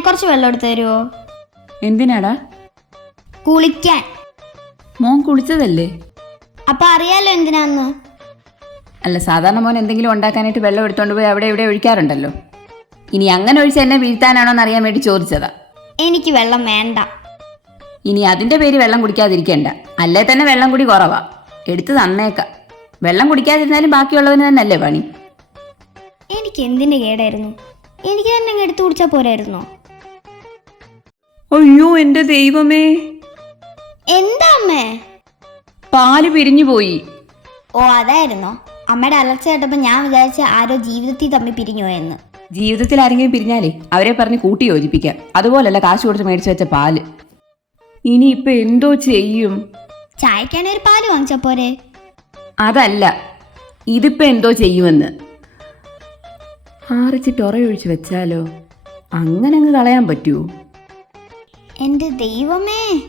കുറച്ച് വെള്ളം എടുത്തു തരുമോ എന്തിനാടാ? കുളിക്കാൻ. മോൻ കുളിച്ചതല്ലേ? അപ്പൊ അറിയാലോ എന്തിനാന്ന്? അല്ല സാധാരണ മോൻ എന്തെങ്കിലും ഉണ്ടാക്കാനായിട്ട് വെള്ളം എടുത്തോണ്ട് പോയി അവിടെ ഇവിടെ ഒഴിക്കാറുണ്ടല്ലോ. ഇനി അങ്ങനെ ഒഴിച്ച് എന്നെ വീഴ്ത്താനാണോന്ന് അറിയാൻ വേണ്ടി ചോദിച്ചതാ. എനിക്ക് വെള്ളം വേണ്ട. ഇനി അതിന്റെ പേര് വെള്ളം കുടിക്കാതിരിക്കണ്ട. അല്ലേ തന്നെ വെള്ളം കുടി കുറവാ. എടുത്ത് തന്നേക്കാം. വെള്ളം കുടിക്കാതിരുന്നാലും ബാക്കിയുള്ളവന് തന്നെയല്ലേ പണി? എനിക്ക് എന്തിന്റെ കേടായിരുന്നു? എനിക്ക് തന്നെ എടുത്തു കുടിച്ചാൽ പോരായിരുന്നോ? അയ്യോ എന്റെ ദൈവമേ. എന്താ അമ്മേ പാൽ പിരിഞ്ഞു പോയി. ഓ അതായിരുന്നോ. അമ്മയുടെ അലർച്ച കേട്ടപ്പോ ഞാൻ വിചാരിച്ച ആരോ ജീവിതത്തിൽ തമ്മിൽ പിരിഞ്ഞോ എന്ന് ജീവിതത്തിൽ ആരെങ്കിലും പിരിഞ്ഞാലേ അവരെ പറഞ്ഞ് കൂട്ടി യോജിപ്പിക്കാം. അതുപോലല്ല കാശ് കൊടുത്ത് മേടിച്ചു വെച്ച പാൽ. ഇനിയിപ്പൊ എന്തോ ചെയ്യും? ചായക്കാണ് ഒരു പാൽ വാങ്ങിച്ച പോരെ? അതല്ല. ഇതിപ്പോ എന്തോ ചെയ്യുമെന്ന്. ആറിച്ചിട്ട് ഒറയൊഴിച്ച് വെച്ചാലോ? അങ്ങനെ അങ്ങ് കളയാൻ പറ്റുമോ എന്റെ ദൈവമേ.